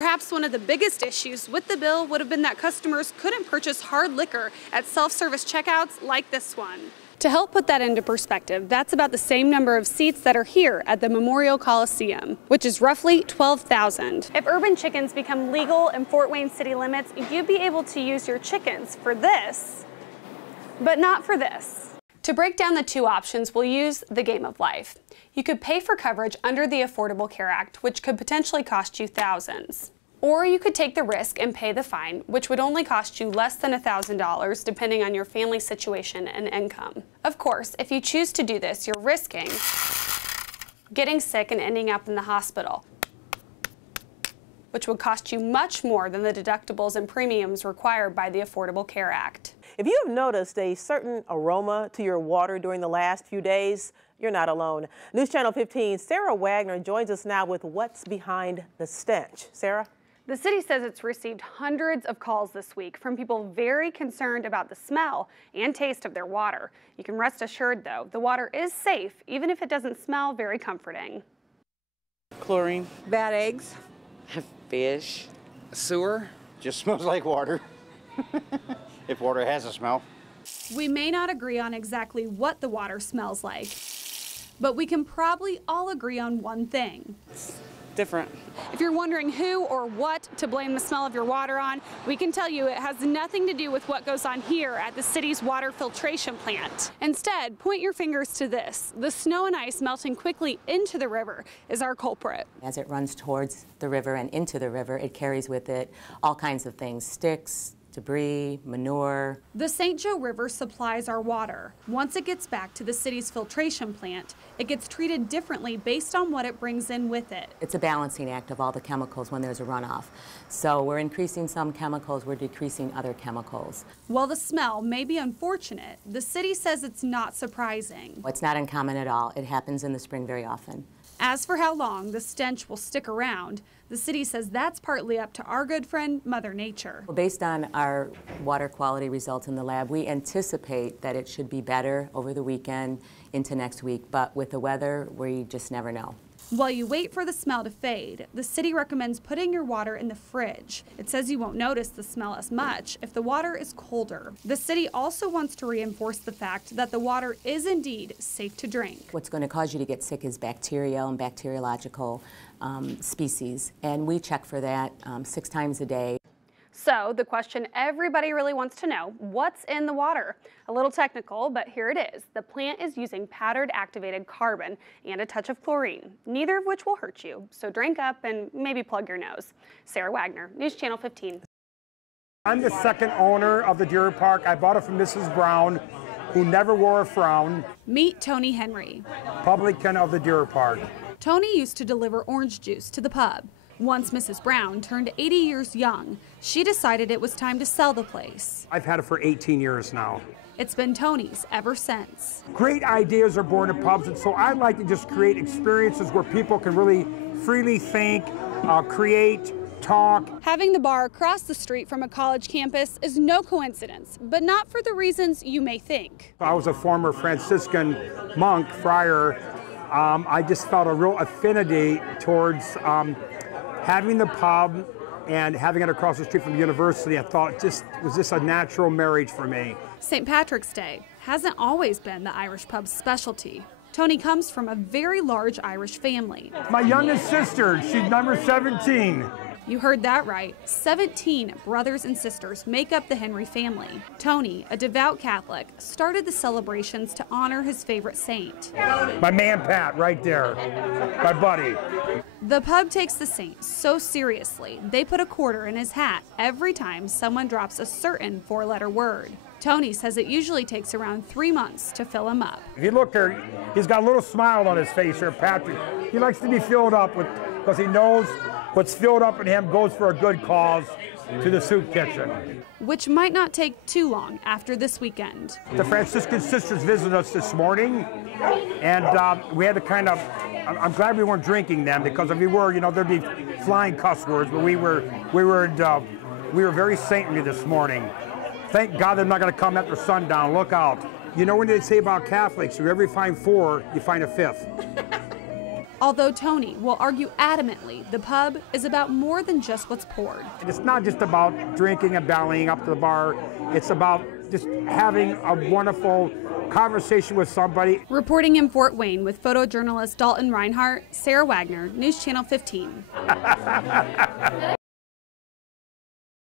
Perhaps one of the biggest issues with the bill would have been that customers couldn't purchase hard liquor at self-service checkouts like this one. To help put that into perspective, that's about the same number of seats that are here at the Memorial Coliseum, which is roughly 12,000. If urban chickens become legal in Fort Wayne city limits, you'd be able to use your chickens for this, but not for this. To break down the two options, we'll use the game of life. You could pay for coverage under the Affordable Care Act, which could potentially cost you thousands. Or you could take the risk and pay the fine, which would only cost you less than $1,000 depending on your family situation and income. Of course, if you choose to do this, you're risking getting sick and ending up in the hospital, which would cost you much more than the deductibles and premiums required by the Affordable Care Act. If you have noticed a certain aroma to your water during the last few days, you're not alone. News Channel 15's Sarah Wagner joins us now with what's behind the stench. Sarah? The city says it's received hundreds of calls this week from people very concerned about the smell and taste of their water. You can rest assured, though, the water is safe, even if it doesn't smell very comforting. Chlorine. Bad eggs. Fish. Sewer. Just smells like water. If water has a smell. We may not agree on exactly what the water smells like, but we can probably all agree on one thing. Different. If you're wondering who or what to blame the smell of your water on, we can tell you it has nothing to do with what goes on here at the city's water filtration plant. Instead, point your fingers to this. The snow and ice melting quickly into the river is our culprit. As it runs towards the river and into the river, it carries with it all kinds of things, sticks, debris, manure. The St. Joe River supplies our water. Once it gets back to the city's filtration plant, it gets treated differently based on what it brings in with it. It's a balancing act of all the chemicals when there's a runoff. So we're increasing some chemicals, we're decreasing other chemicals. While the smell may be unfortunate, the city says it's not surprising. It's not uncommon at all. It happens in the spring very often. As for how long the stench will stick around, the city says that's partly up to our good friend, Mother Nature. Well, based on our water quality results in the lab, we anticipate that it should be better over the weekend into next week, but with the weather, we just never know. While you wait for the smell to fade, the city recommends putting your water in the fridge. It says you won't notice the smell as much if the water is colder. The city also wants to reinforce the fact that the water is indeed safe to drink. What's going to cause you to get sick is bacterial and bacteriological species, and we check for that 6 times a day. So the question everybody really wants to know, what's in the water? A little technical, but here it is. The plant is using powdered activated carbon and a touch of chlorine, neither of which will hurt you. So drink up and maybe plug your nose. Sarah Wagner, News Channel 15. I'm the second owner of the Deer Park. I bought it from Mrs. Brown, who never wore a frown. Meet Tony Henry, Publican of the Deer Park. Tony used to deliver orange juice to the pub. Once Mrs. Brown turned 80 years young, she decided it was time to sell the place. I've had it for 18 years now. It's been Tony's ever since. Great ideas are born in pubs, and so I like to just create experiences where people can really freely think, create, talk. Having the bar across the street from a college campus is no coincidence, but not for the reasons you may think. I was a former Franciscan monk, friar. I just felt a real affinity towards having the pub and having it across the street from the university. I thought was just a natural marriage for me. St. Patrick's Day hasn't always been the Irish pub's specialty. Tony comes from a very large Irish family. My youngest sister, she's number 17. You heard that right. 17 brothers and sisters make up the Henry family. Tony, a devout Catholic, started the celebrations to honor his favorite saint. My man Pat, right there, my buddy. The pub takes the saint so seriously, they put a quarter in his hat every time someone drops a certain 4-letter word. Tony says it usually takes around 3 months to fill him up. If you look there, he's got a little smile on his face here, Patrick. He likes to be filled up because he knows what's filled up in him goes for a good cause to the soup kitchen. Which might not take too long after this weekend. The Franciscan sisters visited us this morning, and we had to kind of, I'm glad we weren't drinking them, because if we were, you know, there'd be flying cuss words, but we were very saintly this morning. Thank God they're not going to come after sundown. Look out. You know when they say about Catholics, if you ever find 4, you find a 5th. Although Tony will argue adamantly the pub is about more than just what's poured. It's not just about drinking and ballying up to the bar. It's about just having a wonderful conversation with somebody. Reporting in Fort Wayne with photojournalist Dalton Reinhardt, Sarah Wagner, News Channel 15.